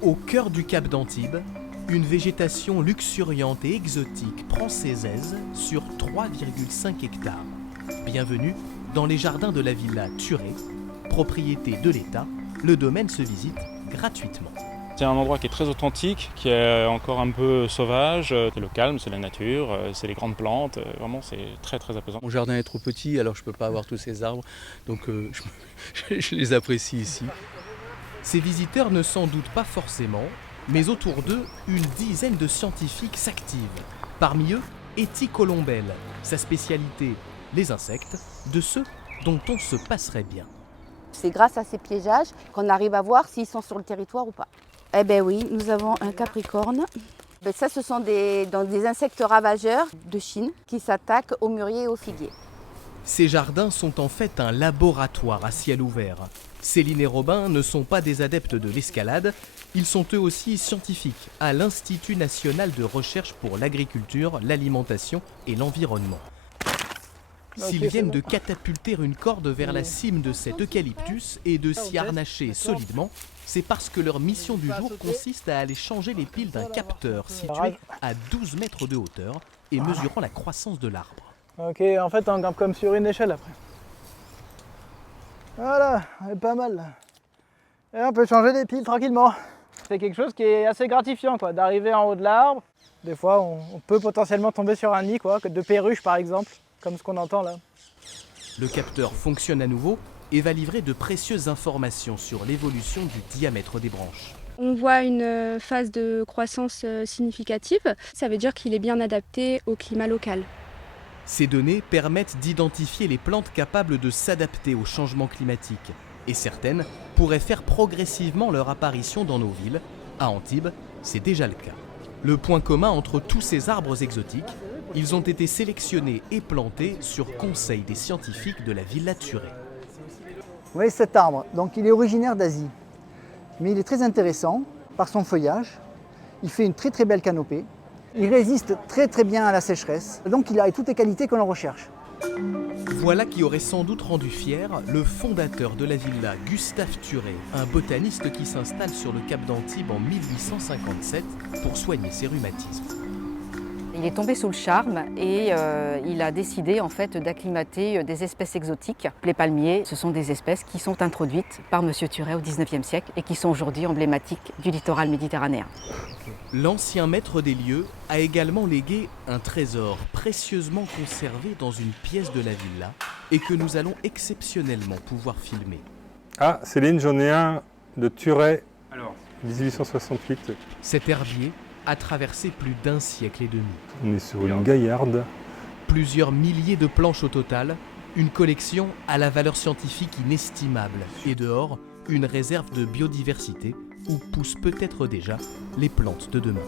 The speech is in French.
Au cœur du cap d'Antibes, une végétation luxuriante et exotique prend ses aises sur 3,5 hectares. Bienvenue dans les jardins de la villa Thurey, propriété de l'État. Le domaine se visite gratuitement. C'est un endroit qui est très authentique, qui est encore un peu sauvage. C'est le calme, c'est la nature, c'est les grandes plantes. Vraiment, c'est très très apaisant. Mon jardin est trop petit, alors je ne peux pas avoir tous ces arbres, donc je les apprécie ici. Ces visiteurs ne s'en doutent pas forcément, mais autour d'eux, une dizaine de scientifiques s'activent. Parmi eux, Etty Colombel, sa spécialité, les insectes, de ceux dont on se passerait bien. C'est grâce à ces piégeages qu'on arrive à voir s'ils sont sur le territoire ou pas. Eh bien oui, nous avons un capricorne. Ça, ce sont des insectes ravageurs de Chine qui s'attaquent aux mûriers et aux figuiers. Ces jardins sont en fait un laboratoire à ciel ouvert. Céline et Robin ne sont pas des adeptes de l'escalade, ils sont eux aussi scientifiques à l'Institut national de recherche pour l'agriculture, l'alimentation et l'environnement. S'ils viennent de catapulter une corde vers la cime de cet eucalyptus et de s'y harnacher solidement, c'est parce que leur mission du jour consiste à aller changer les piles d'un capteur situé à 12 mètres de hauteur et mesurant la croissance de l'arbre. Ok, en fait on grimpe comme sur une échelle après. Voilà, on est pas mal là. Et on peut changer les piles tranquillement. C'est quelque chose qui est assez gratifiant quoi, d'arriver en haut de l'arbre. Des fois on peut potentiellement tomber sur un nid quoi, de perruche par exemple, comme ce qu'on entend là. Le capteur fonctionne à nouveau et va livrer de précieuses informations sur l'évolution du diamètre des branches. On voit une phase de croissance significative, ça veut dire qu'il est bien adapté au climat local. Ces données permettent d'identifier les plantes capables de s'adapter au changement climatique et certaines pourraient faire progressivement leur apparition dans nos villes. À Antibes, c'est déjà le cas. Le point commun entre tous ces arbres exotiques, ils ont été sélectionnés et plantés sur conseil des scientifiques de la Villa Thurey. Vous voyez cet arbre, donc il est originaire d'Asie, mais il est très intéressant par son feuillage. Il fait une très très belle canopée. Il résiste très très bien à la sécheresse, donc il a toutes les qualités que l'on recherche. Voilà qui aurait sans doute rendu fier le fondateur de la villa, Gustave Thurey, un botaniste qui s'installe sur le cap d'Antibes en 1857 pour soigner ses rhumatismes. Il est tombé sous le charme et il a décidé en fait d'acclimater des espèces exotiques. Les palmiers, ce sont des espèces qui sont introduites par M. Thurey au XIXe siècle et qui sont aujourd'hui emblématiques du littoral méditerranéen. L'ancien maître des lieux a également légué un trésor précieusement conservé dans une pièce de la villa et que nous allons exceptionnellement pouvoir filmer. Ah, Céline, j'en ai un de Thurey, 1868. Cet herbier a traversé plus d'un siècle et demi. On est sur une gaillarde. Plusieurs milliers de planches au total, une collection à la valeur scientifique inestimable et dehors, une réserve de biodiversité où poussent peut-être déjà les plantes de demain.